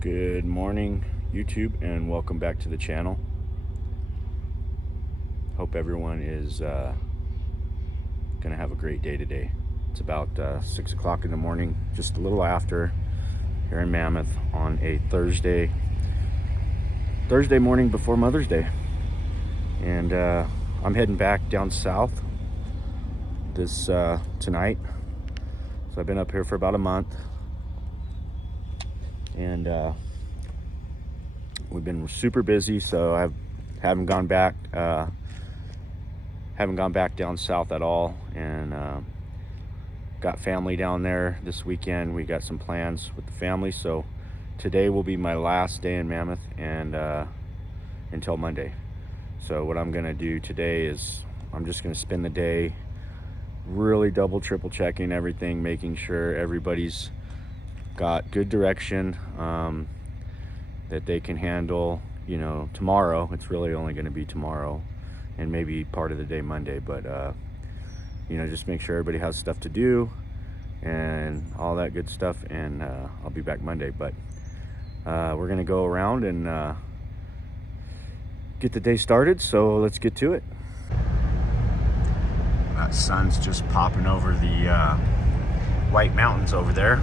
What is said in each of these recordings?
Good morning, YouTube, and welcome back to the channel. Hope everyone is gonna have a great day today. It's about 6 o'clock in the morning, just a little after, here in Mammoth on a Thursday morning before Mother's Day. And I'm heading back down south this tonight. So I've been up here for about a month, and we've been super busy, so I haven't gone back down south at all. And got family down there this weekend. We got some plans with the family, so today will be my last day in Mammoth, and until Monday. So what I'm gonna do today is I'm just gonna spend the day really triple checking everything, making sure everybody's got good direction, that they can handle, tomorrow. It's really only going to be tomorrow and maybe part of the day Monday, but just make sure everybody has stuff to do and all that good stuff. And I'll be back Monday, but we're going to go around and get the day started. So let's get to it. That sun's just popping over the White Mountains over there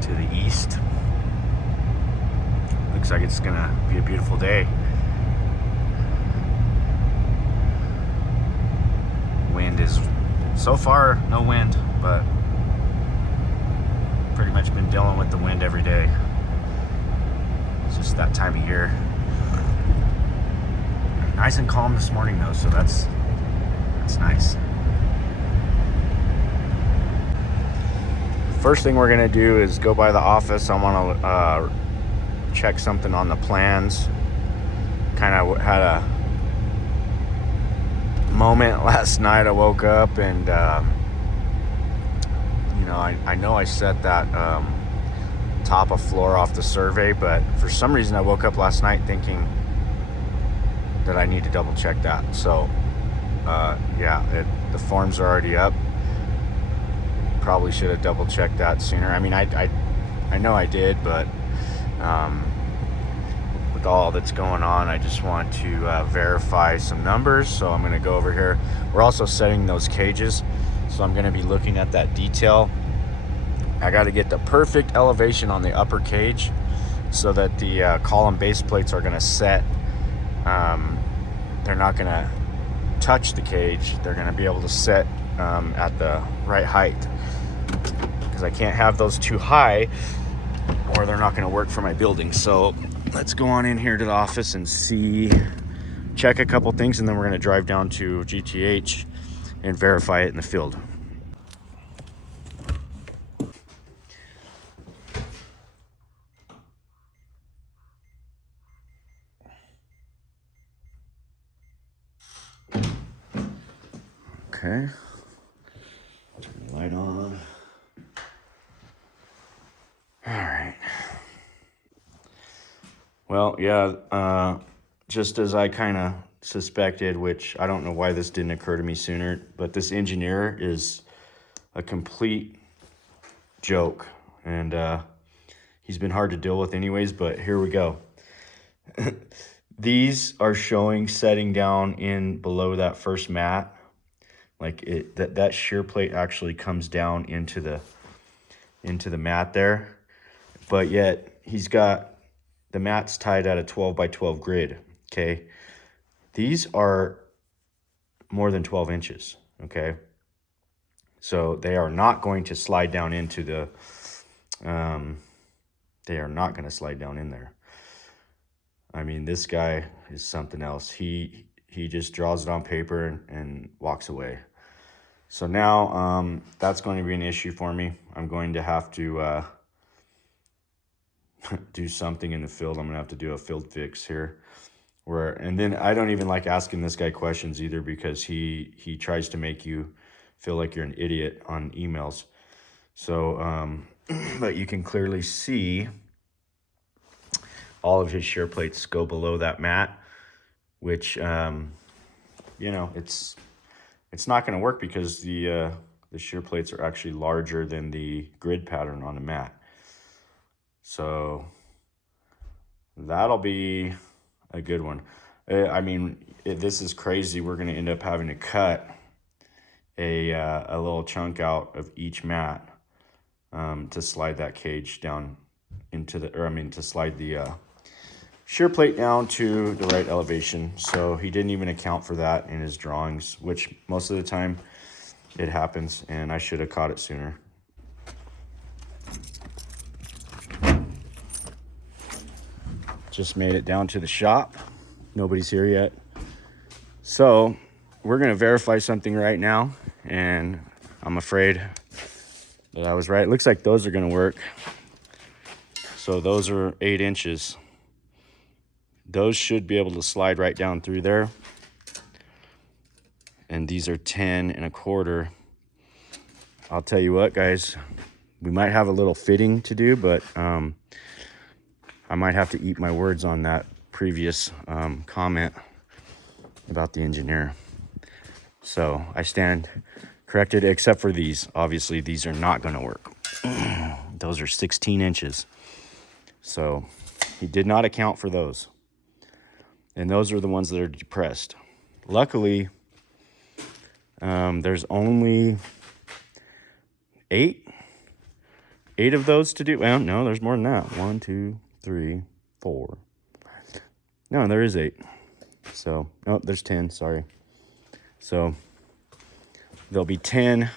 to the east. Looks like it's gonna be a beautiful day. Wind is, so far, no wind, but pretty much been dealing with the wind every day. It's just that time of year. Nice and calm this morning though, so that's nice. First thing we're gonna do is go by the office. I want to check something on the plans. Kind of had a moment last night. I woke up and I know I set that top of floor off the survey, but for some reason I woke up last night thinking that I need to double check that. So the forms are already up. Probably should have double checked that sooner. I mean, I know I did, but with all that's going on, I just want to verify some numbers. So I'm going to go over here. We're also setting those cages, so I'm going to be looking at that detail. I got to get the perfect elevation on the upper cage so that the column base plates are going to set. They're not going to touch the cage. They're going to be able to set at the right height, because I can't have those too high or they're not going to work for my building. So let's go on in here to the office and check a couple things, and then we're going to drive down to GTH and verify it in the field. Okay, turn the light on. All right. Well, yeah, just as I kind of suspected, which I don't know why this didn't occur to me sooner, but this engineer is a complete joke, and he's been hard to deal with anyways, but here we go. These are showing setting down in below that first mat. Like that shear plate actually comes down into the mat there, but yet he's got the mat's tied at a 12 by 12 grid. Okay, these are more than 12 inches. Okay, so they are not going to slide down into the they are not going to slide down in there. I mean, this guy is something else. He just draws it on paper and walks away. So now that's going to be an issue for me. I'm going to have to do something in the field. I'm going to have to do a field fix here. And then I don't even like asking this guy questions either, because he tries to make you feel like you're an idiot on emails. So, but you can clearly see all of his shear plates go below that mat, which, it's not going to work because the shear plates are actually larger than the grid pattern on the mat. So that'll be a good one. I mean, this is crazy. We're going to end up having to cut a little chunk out of each mat to slide that cage down into the, or I mean, to slide the shear plate down to the right elevation. So he didn't even account for that in his drawings, which most of the time it happens, and I should have caught it sooner. Just made it down to the shop. Nobody's here yet. So we're gonna verify something right now, and I'm afraid that I was right. It looks like those are gonna work. So those are 8 inches. Those should be able to slide right down through there. And these are 10 1/4. I'll tell you what, guys, we might have a little fitting to do, but I might have to eat my words on that previous comment about the engineer. So I stand corrected, except for these. Obviously, these are not going to work. Those are 16 inches. So he did not account for those. And those are the ones that are depressed. Luckily, there's only 8 of those to do. Well, no, there's more than that. 1, 2, 3, 4. No, there is 8. So, oh, there's 10, sorry. So there'll be 10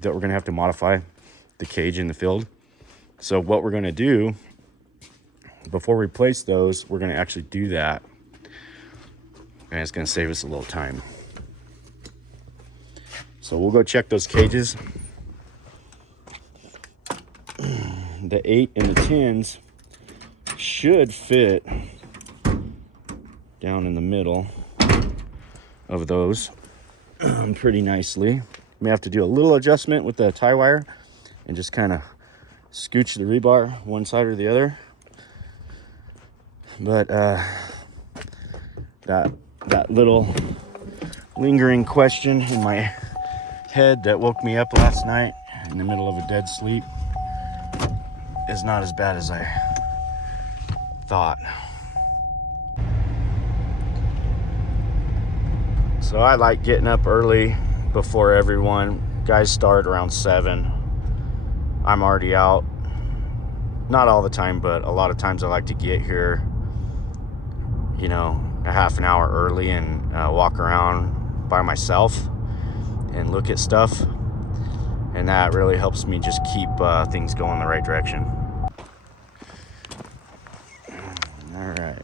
that we're gonna have to modify the cage in the field. So what we're gonna do, before we place those, we're gonna actually do that. And it's gonna save us a little time. So we'll go check those cages. The 8 and the 10s should fit down in the middle of those pretty nicely. May have to do a little adjustment with the tie wire and just kind of scooch the rebar one side or the other. But that little lingering question in my head that woke me up last night in the middle of a dead sleep is not as bad as I thought. So I like getting up early before everyone. Guys start around 7. I'm already out. Not all the time, but a lot of times I like to get here, you know, a half an hour early and walk around by myself and look at stuff. And that really helps me just keep things going the right direction. All right.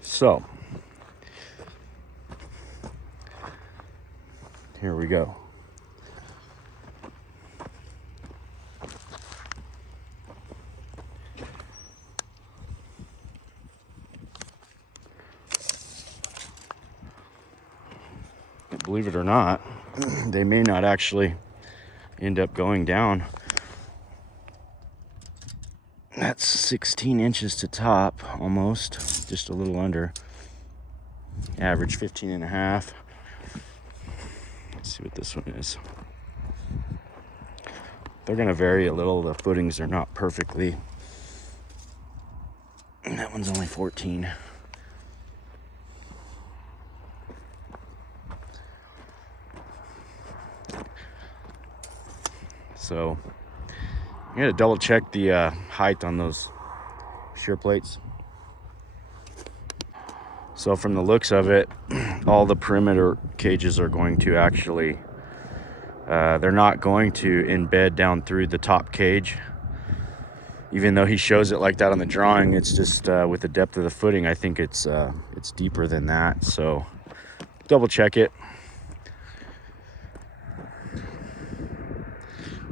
So, here we go. Believe it or not, they may not actually end up going down. That's 16 inches to top, almost, just a little under. Average 15.5. Let's see what this one is. They're gonna vary a little. The footings are not perfectly. That one's only 14. So I'm gonna double check the height on those shear plates. So from the looks of it, all the perimeter cages are going to actually, they're not going to embed down through the top cage. Even though he shows it like that on the drawing, it's just with the depth of the footing, I think it's deeper than that. So double check it.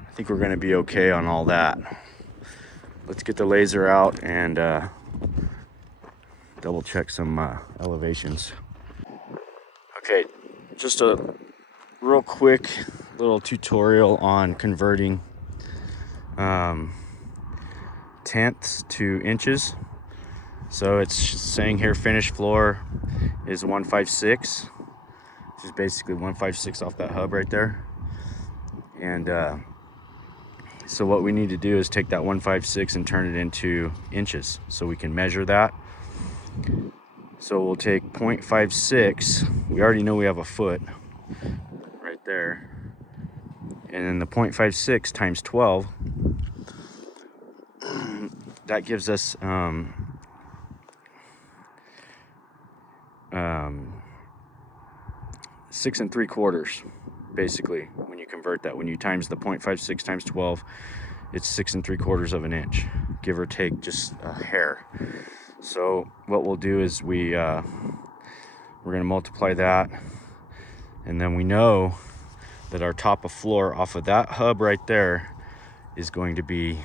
I think we're gonna be okay on all that. Let's get the laser out and double check some elevations. Okay, just a real quick little tutorial on converting tenths to inches. So it's saying here finished floor is 156, which is basically 156 off that hub right there. And so what we need to do is take that 156 and turn it into inches so we can measure that. So we'll take 0.56. We already know we have a foot right there. And then the 0.56 times 12, that gives us 6 3/4, basically, when you convert that. When you times the 0.56 times 12, it's 6 3/4 of an inch, give or take just a hair. So what we'll do is we're going to multiply that, and then we know that our top of floor off of that hub right there is going to be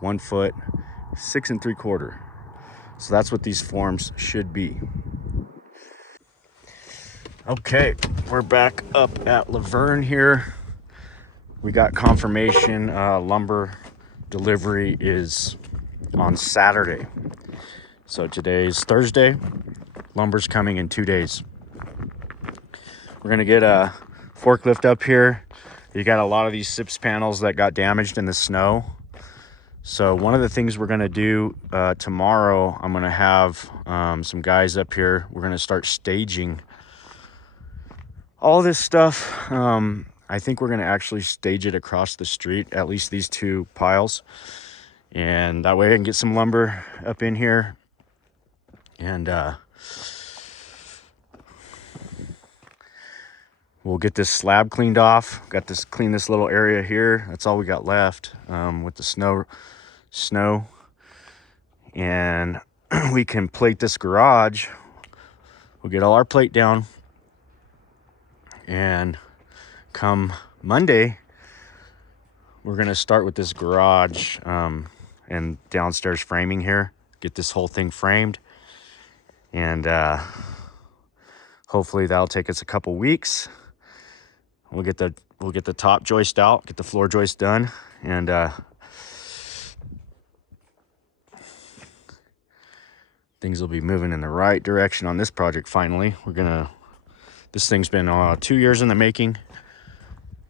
1 foot 6 3/4. So that's what these forms should be. Okay, we're back up at Laverne here. We got confirmation lumber delivery is on Saturday. So today's Thursday. Lumber's coming in 2 days. We're gonna get a forklift up here. You got a lot of these SIPS panels that got damaged in the snow. So one of the things we're gonna do tomorrow, I'm gonna have some guys up here. We're gonna start staging all this stuff. I think we're gonna actually stage it across the street, at least these 2 piles. And that way I can get some lumber up in here. And we'll get this slab cleaned off. Got this, clean this little area here. That's all we got left with the snow. And we can plate this garage. We'll get all our plate down. And come Monday, we're gonna start with this garage and downstairs framing here. Get this whole thing framed. And hopefully that'll take us a couple weeks. We'll get the top joist out, get the floor joist done, and things will be moving in the right direction on this project finally. This thing's been 2 years in the making,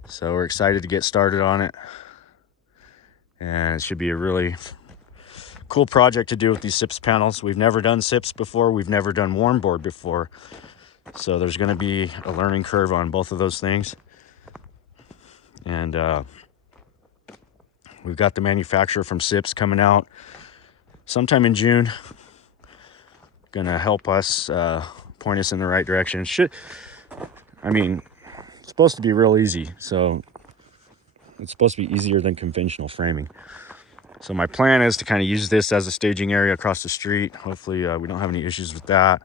so we're excited to get started on it. And it should be a really cool project to do with these SIPS panels. We've never done SIPS before. We've never done warm board before. So there's going to be a learning curve on both of those things. And we've got the manufacturer from SIPS coming out sometime in June. Going to help us, point us in the right direction. It's supposed to be real easy. So it's supposed to be easier than conventional framing. So my plan is to kind of use this as a staging area across the street. Hopefully we don't have any issues with that.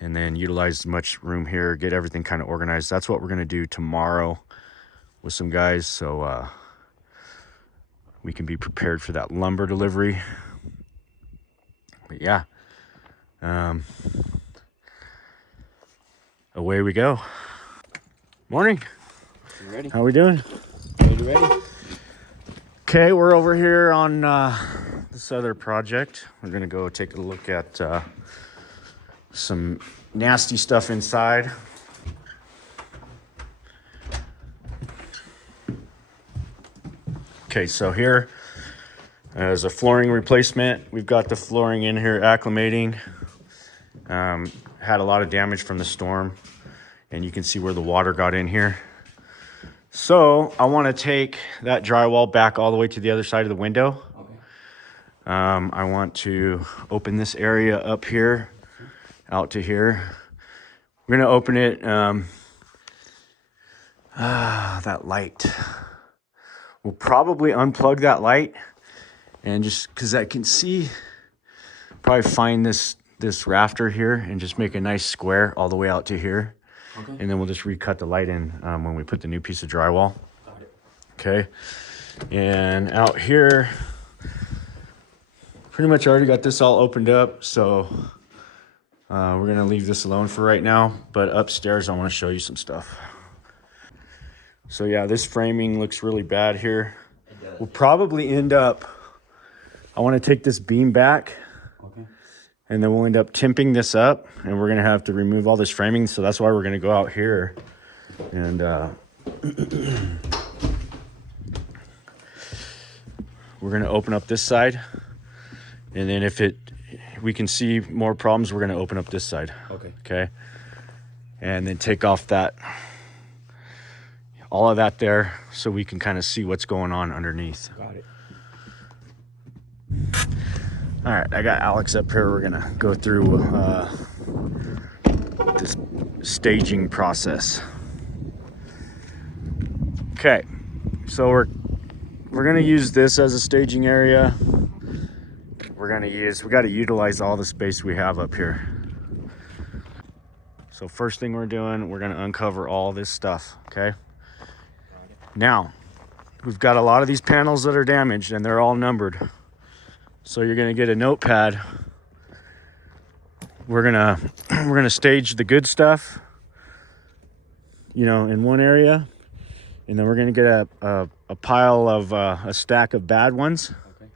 And then utilize as much room here, get everything kind of organized. That's what we're going to do tomorrow with some guys. So we can be prepared for that lumber delivery. But yeah, away we go. Morning. You ready? How we doing? Ready? Okay, we're over here on this other project. We're gonna go take a look at some nasty stuff inside. Okay, so here is a flooring replacement. We've got the flooring in here acclimating. Had a lot of damage from the storm, and you can see where the water got in here. So I want to take that drywall back all the way to the other side of the window. Okay. I want to open this area up here, out to here. We're going to open it, that light. We'll probably unplug that light, and just because I can see, probably find this rafter here and just make a nice square all the way out to here. Okay. And then we'll just recut the light in when we put the new piece of drywall. Got it. Okay. And out here, pretty much already got this all opened up. So we're going to leave this alone for right now. But upstairs, I want to show you some stuff. So yeah, this framing looks really bad here. It does. We'll probably end up, I want to take this beam back. Okay. And then we'll end up timping this up, and we're going to have to remove all this framing. So that's why we're going to go out here and we're gonna open up this side, and then if we can see more problems, we're gonna open up this side. Okay. Okay. And then take off all of that there, so we can kind of see what's going on underneath. Got it. All right, I got Alex up here. We're gonna go through this staging process. Okay, so we're gonna use this as a staging area. We got to utilize all the space we have up here. So first thing we're doing, we're gonna uncover all this stuff. Okay. Now, we've got a lot of these panels that are damaged, and they're all numbered. So you're gonna get a notepad. We're gonna stage the good stuff, in one area, and then we're gonna get a pile of a stack of bad ones. Okay.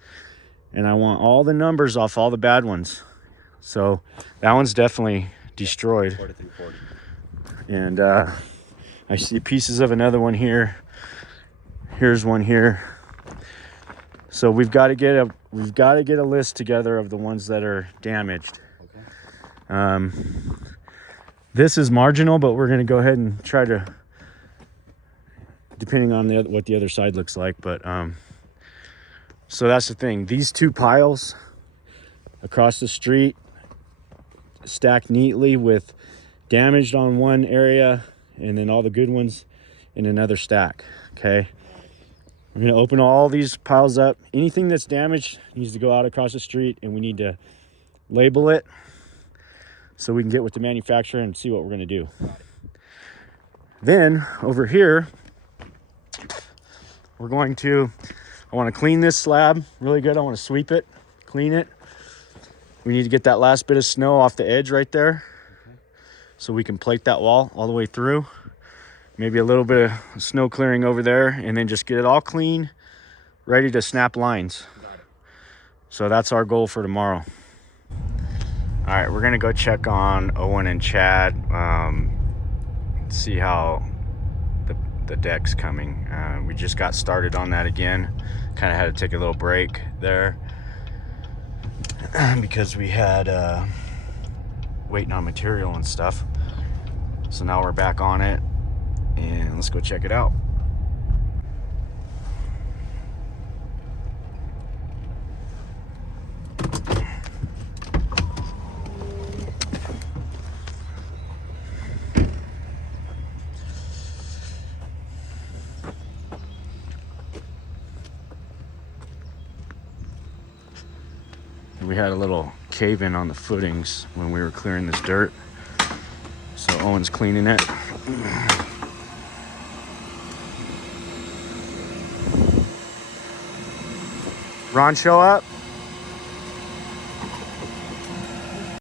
And I want all the numbers off all the bad ones. So that one's definitely destroyed. 4 to 340. And I see pieces of another one here. Here's one here. So we've got to get a list together of the ones that are damaged. Okay. This is marginal, but we're going to go ahead and try to, depending on what the other side looks like. But so that's the thing. These two piles across the street stacked neatly with damaged on one area, and then all the good ones in another stack. Okay. We're going to open all these piles up. Anything that's damaged needs to go out across the street, and we need to label it so we can get with the manufacturer and see what we're going to do. Then over here, I want to clean this slab really good. I want to sweep it, clean it. We need to get that last bit of snow off the edge right there, so we can plate that wall all the way through. Maybe a little bit of snow clearing over there, and then just get it all clean, ready to snap lines. So that's our goal for tomorrow. All right, we're gonna go check on Owen and Chad, see how the deck's coming. We just got started on that again. Kind of had to take a little break there because we had waiting on material and stuff. So now we're back on it, and let's go check it out. We had a little cave-in on the footings when we were clearing this dirt, so Owen's cleaning it. Ron, show up.